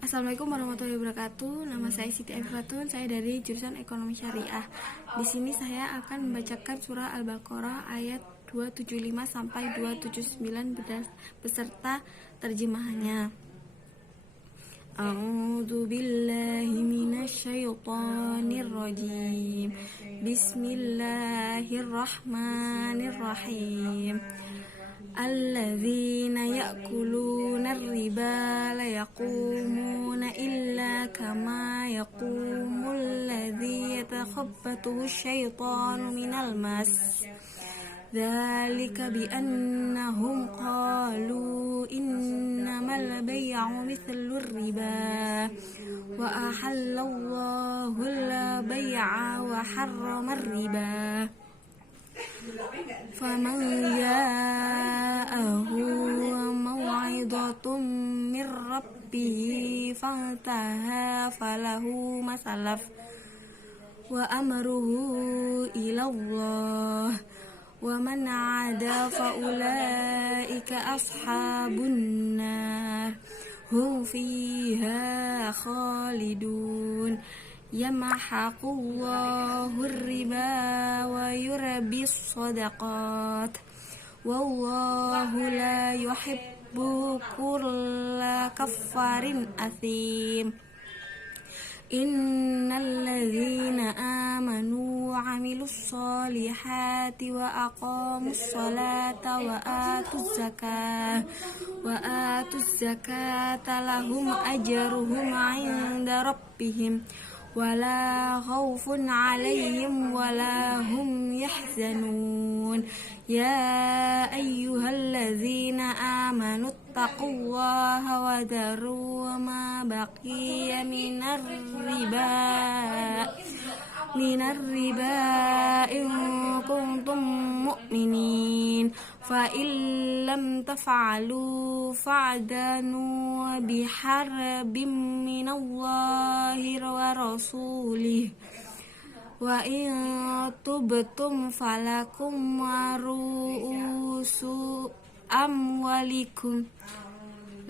Assalamualaikum warahmatullahi wabarakatuh. Nama saya Siti Aifatun. Saya dari jurusan Ekonomi Syariah. Di sini saya akan membacakan surah Al-Baqarah ayat 275 sampai 279 beserta terjemahannya. A'udzu billahi minasyaitonir rajim. Bismillahirrahmanirrahim. Alladzina ya'kuluna riba la yaqumuna illa kama yaqumul ladzi yatakhabbathu syaitanu minal mas. Dzalika bi annahum qalu innamal bay'u mithlur riba wa ahallallahu al-bay'a wa harramar riba. Faman ja'ahu maw'idatun min rabbih fantaha falahu ma salaf wa amruhu ila Allah wa man 'ada fa ulaika ashabun nar hum fiha khalidun. Yamhaqullahu riba wa yurbis shadaqat wallahu la yuhibbu kulla kaffarin athim. Innal ladzina amanu wa 'amilus solihati wa aqamus sholata wa atuz zakata lahum ajruhum 'inda rabbihim wala khaufun 'alaihim wala hum yahzanun. Ya ayyuhalladzina amanu taqullaha wa daru ma baqiya minar riba in kuntum mu'minin fa illam taf'alu fa'danu biharbin minallahi wa rasulih wa in tubtum falakum ru'usu amwalikum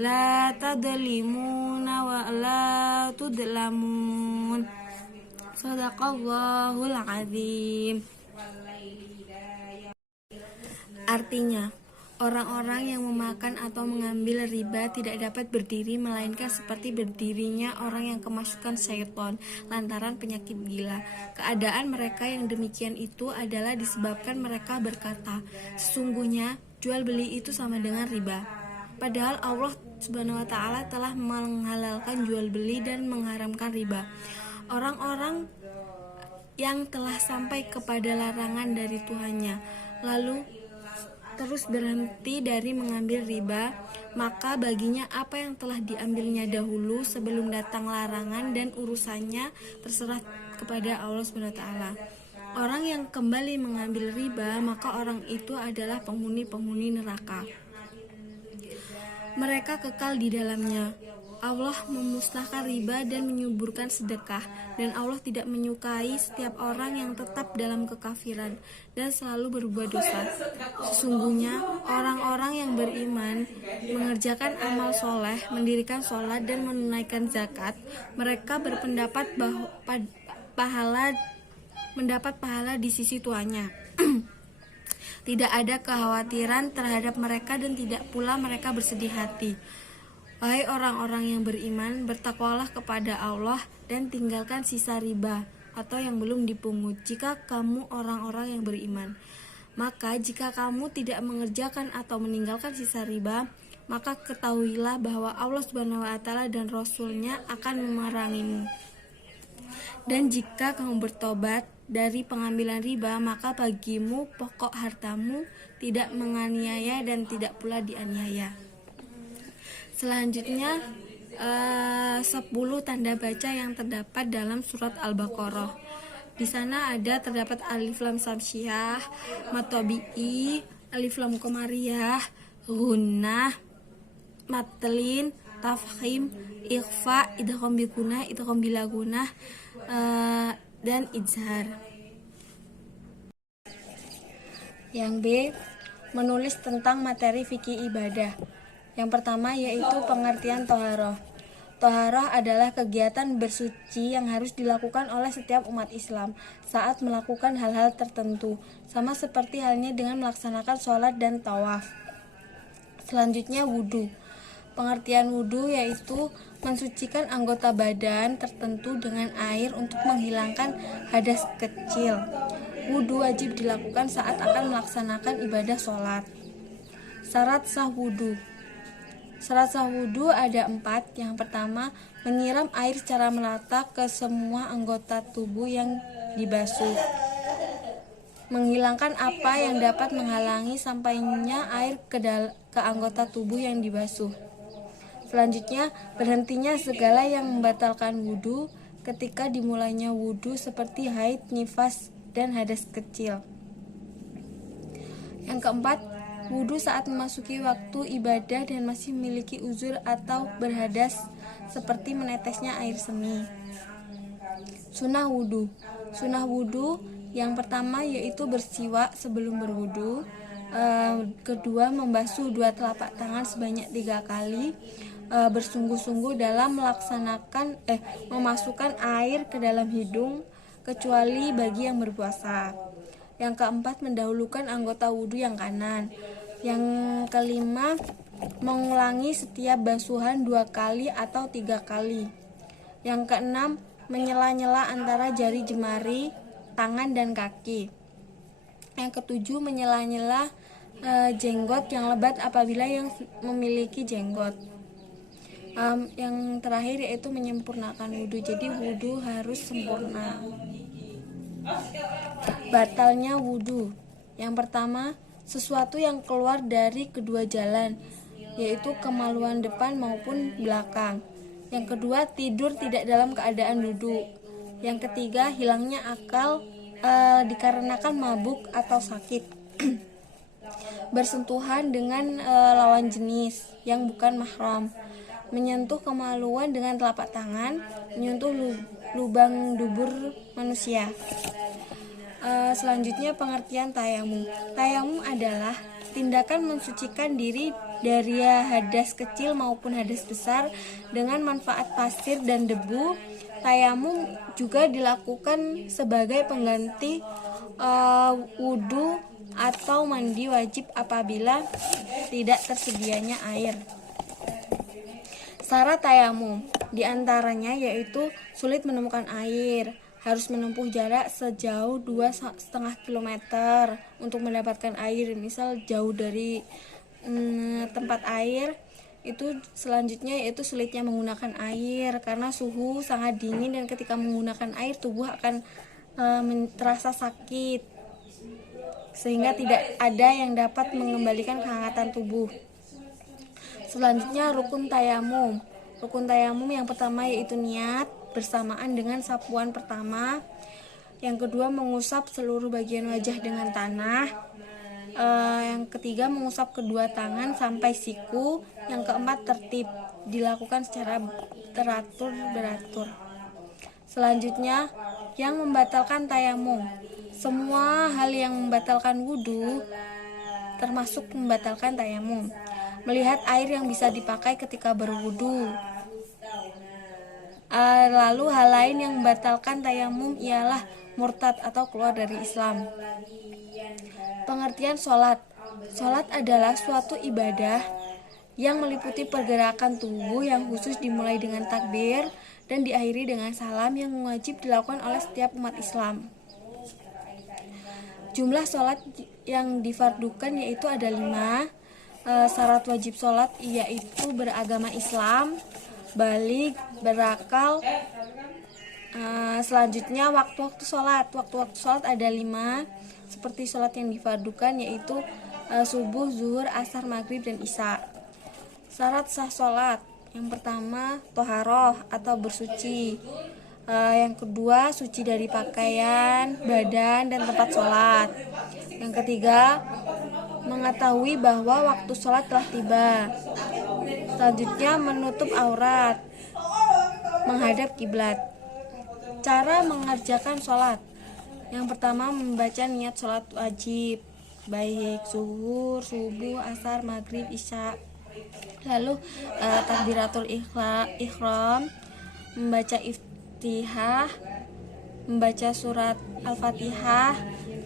la tadlimuna wa la tudlamun. Shadaqallahul azim. Artinya, orang-orang yang memakan atau mengambil riba tidak dapat berdiri melainkan seperti berdirinya orang yang kemasukan syaitan lantaran penyakit gila. Keadaan mereka yang demikian itu adalah disebabkan mereka berkata, sesungguhnya jual beli itu sama dengan riba. Padahal Allah Subhanahu wa taala telah menghalalkan jual beli dan mengharamkan riba. Orang-orang yang telah sampai kepada larangan dari Tuhannya lalu terus berhenti dari mengambil riba, maka baginya apa yang telah diambilnya dahulu sebelum datang larangan dan urusannya terserah kepada Allah Subhanahu wa taala. Orang yang kembali mengambil riba, maka orang itu adalah penghuni-penghuni neraka. Mereka kekal di dalamnya. Allah memusnahkan riba dan menyuburkan sedekah, dan Allah tidak menyukai setiap orang yang tetap dalam kekafiran dan selalu berbuat dosa. Sesungguhnya orang-orang yang beriman mengerjakan amal soleh, mendirikan sholat dan menunaikan zakat, mereka berpendapat bahwa mendapat pahala di sisi Tuhannya. Tidak ada kekhawatiran terhadap mereka dan tidak pula mereka bersedih hati. Wahai orang-orang yang beriman, bertakwalah kepada Allah dan tinggalkan sisa riba atau yang belum dipungut jika kamu orang-orang yang beriman. Maka jika kamu tidak mengerjakan atau meninggalkan sisa riba, maka ketahuilah bahwa Allah Subhanahu wa taala dan Rasul-Nya akan memerangimu. Dan jika kamu bertobat dari pengambilan riba, maka bagimu pokok hartamu, tidak menganiaya dan tidak pula dianiaya. Selanjutnya 10 tanda baca yang terdapat dalam surat Al-Baqarah. Di sana terdapat alif lam samsiah, matobi'i, alif lam qamariyah, gunnah, matlin, tafkhim, ikhfa, idgham bi gunnah, idgham bila gunnah, dan izhar. Yang B, menulis tentang materi fikih ibadah. Yang pertama yaitu pengertian toharoh. Toharoh adalah kegiatan bersuci yang harus dilakukan oleh setiap umat Islam saat melakukan hal-hal tertentu, sama seperti halnya dengan melaksanakan sholat dan tawaf. Selanjutnya wudhu. Pengertian wudhu yaitu mensucikan anggota badan tertentu dengan air untuk menghilangkan hadas kecil. Wudhu wajib dilakukan saat akan melaksanakan ibadah sholat. Syarat sah wudhu. Syarat sah wudhu ada 4. Yang pertama, menyiram air secara merata ke semua anggota tubuh yang dibasuh. Menghilangkan apa yang dapat menghalangi sampainya air ke anggota tubuh yang dibasuh. Selanjutnya, berhentinya segala yang membatalkan wudhu ketika dimulainya wudhu seperti haid, nifas, dan hadas kecil. Yang keempat, wudhu saat memasuki waktu ibadah dan masih memiliki uzur atau berhadas seperti menetesnya air seni. Sunnah wudhu. Sunnah wudhu yang pertama yaitu bersiwak sebelum berwudhu. Kedua, membasuh 2 telapak tangan sebanyak 3 kali. Bersungguh-sungguh dalam memasukkan air ke dalam hidung kecuali bagi yang berpuasa. Yang keempat, mendahulukan anggota wudhu yang kanan. Yang kelima, mengulangi setiap basuhan 2 kali atau 3 kali. Yang keenam, menyela-nyela antara jari jemari, tangan dan kaki. Yang ketujuh, menyela-nyela jenggot yang lebat apabila yang memiliki jenggot. Yang terakhir yaitu menyempurnakan wudhu. Jadi wudhu harus sempurna. Batalnya wudhu. Yang pertama, sesuatu yang keluar dari kedua jalan, yaitu kemaluan depan maupun belakang. Yang kedua, tidur tidak dalam keadaan duduk. Yang ketiga, hilangnya akal dikarenakan mabuk atau sakit. Bersentuhan dengan lawan jenis yang bukan mahram. Menyentuh kemaluan dengan telapak tangan. Menyentuh lubang dubur manusia. Selanjutnya pengertian tayamum. Tayamum adalah tindakan mensucikan diri dari hadas kecil maupun hadas besar dengan manfaat pasir dan debu. Tayamum juga dilakukan sebagai pengganti wudhu atau mandi wajib apabila tidak tersedianya air. Syarat tayamum diantaranya yaitu sulit menemukan air, harus menempuh jarak sejauh 2,5 km untuk mendapatkan air. Misal jauh dari tempat air, itu selanjutnya yaitu sulitnya menggunakan air karena suhu sangat dingin dan ketika menggunakan air tubuh akan terasa sakit sehingga tidak ada yang dapat mengembalikan kehangatan tubuh. Selanjutnya rukun tayamum. Rukun tayamum yang pertama yaitu niat bersamaan dengan sapuan pertama. Yang kedua, mengusap seluruh bagian wajah dengan tanah. Yang ketiga, mengusap kedua tangan sampai siku. Yang keempat, tertib dilakukan secara beratur. Selanjutnya, yang membatalkan tayamum. Semua hal yang membatalkan wudhu termasuk membatalkan tayamum. Melihat air yang bisa dipakai ketika berwudhu. Lalu hal lain yang membatalkan tayamum ialah murtad atau keluar dari Islam. Pengertian sholat. Sholat adalah suatu ibadah yang meliputi pergerakan tubuh yang khusus dimulai dengan takbir dan diakhiri dengan salam yang wajib dilakukan oleh setiap umat Islam. Jumlah sholat yang difardukan yaitu ada 5. Syarat wajib sholat yaitu beragama Islam, baligh, berakal. Selanjutnya waktu-waktu sholat. Waktu-waktu sholat ada 5 seperti sholat yang difardukan yaitu subuh, zuhur, asar, maghrib, dan isya. Syarat sah sholat. Yang pertama, toharoh atau bersuci. Yang kedua, suci dari pakaian, badan, dan tempat sholat. Yang ketiga, mengetahui bahwa waktu sholat telah tiba. Selanjutnya, menutup aurat, menghadap kiblat. Cara mengerjakan sholat. Yang pertama, membaca niat sholat wajib, baik zuhur, subuh, asar, maghrib, isya. Lalu takbiratul ihram, membaca iftihah, membaca surat Al-Fatihah,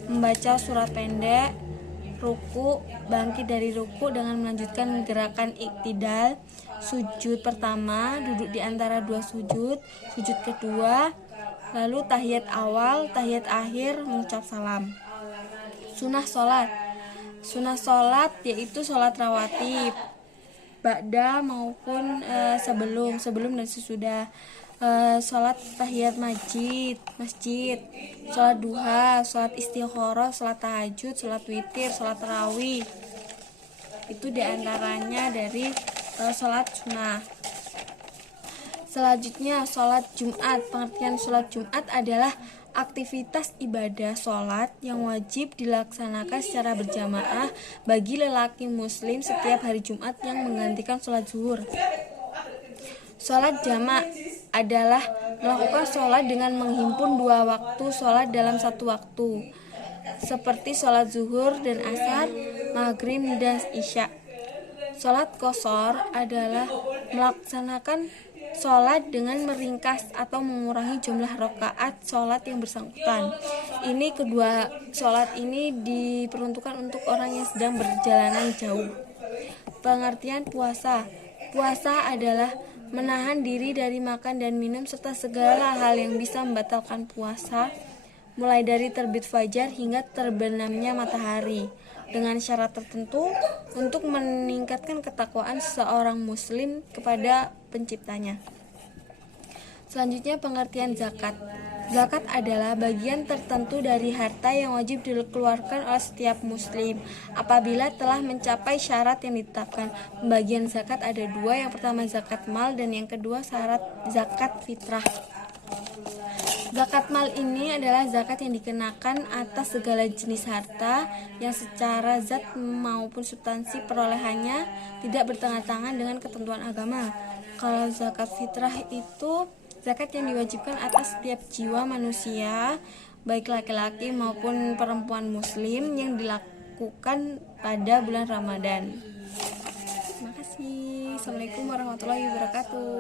membaca surat pendek, ruku, bangkit dari ruku dengan melanjutkan gerakan iktidal, sujud pertama, duduk di antara dua sujud, sujud kedua, lalu tahiyat awal, tahiyat akhir, mengucap salam. Sunnah sholat yaitu sholat rawatib, ba'da maupun sebelum dan sesudah, sholat tahiyat masjid, sholat duha, sholat istikharah, sholat tahajud, sholat witir, sholat tarawih. Itu diantaranya dari sholat sunnah. Selanjutnya sholat Jumat. Pengertian sholat Jumat adalah aktivitas ibadah sholat yang wajib dilaksanakan secara berjamaah bagi lelaki muslim setiap hari Jumat yang menggantikan sholat zuhur. Sholat jamak adalah melakukan sholat dengan menghimpun dua waktu sholat dalam satu waktu, seperti sholat zuhur dan asar, maghrib dan isya. Sholat qashar adalah melaksanakan sholat dengan meringkas atau mengurangi jumlah rakaat sholat yang bersangkutan. Ini kedua sholat ini diperuntukkan untuk orang yang sedang berjalanan jauh. Pengertian puasa. Puasa adalah menahan diri dari makan dan minum serta segala hal yang bisa membatalkan puasa, mulai dari terbit fajar hingga terbenamnya matahari, dengan syarat tertentu untuk meningkatkan ketakwaan seorang muslim kepada penciptanya. Selanjutnya pengertian zakat. Zakat adalah bagian tertentu dari harta yang wajib dikeluarkan oleh setiap muslim apabila telah mencapai syarat yang ditetapkan. Pembagian zakat ada dua, yang pertama zakat mal dan yang kedua syarat zakat fitrah. Zakat mal ini adalah zakat yang dikenakan atas segala jenis harta yang secara zat maupun substansi perolehannya tidak bertentangan dengan ketentuan agama. Kalau zakat fitrah itu zakat yang diwajibkan atas setiap jiwa manusia, baik laki-laki maupun perempuan muslim, yang dilakukan pada bulan Ramadan. Terima kasih. Assalamualaikum warahmatullahi wabarakatuh.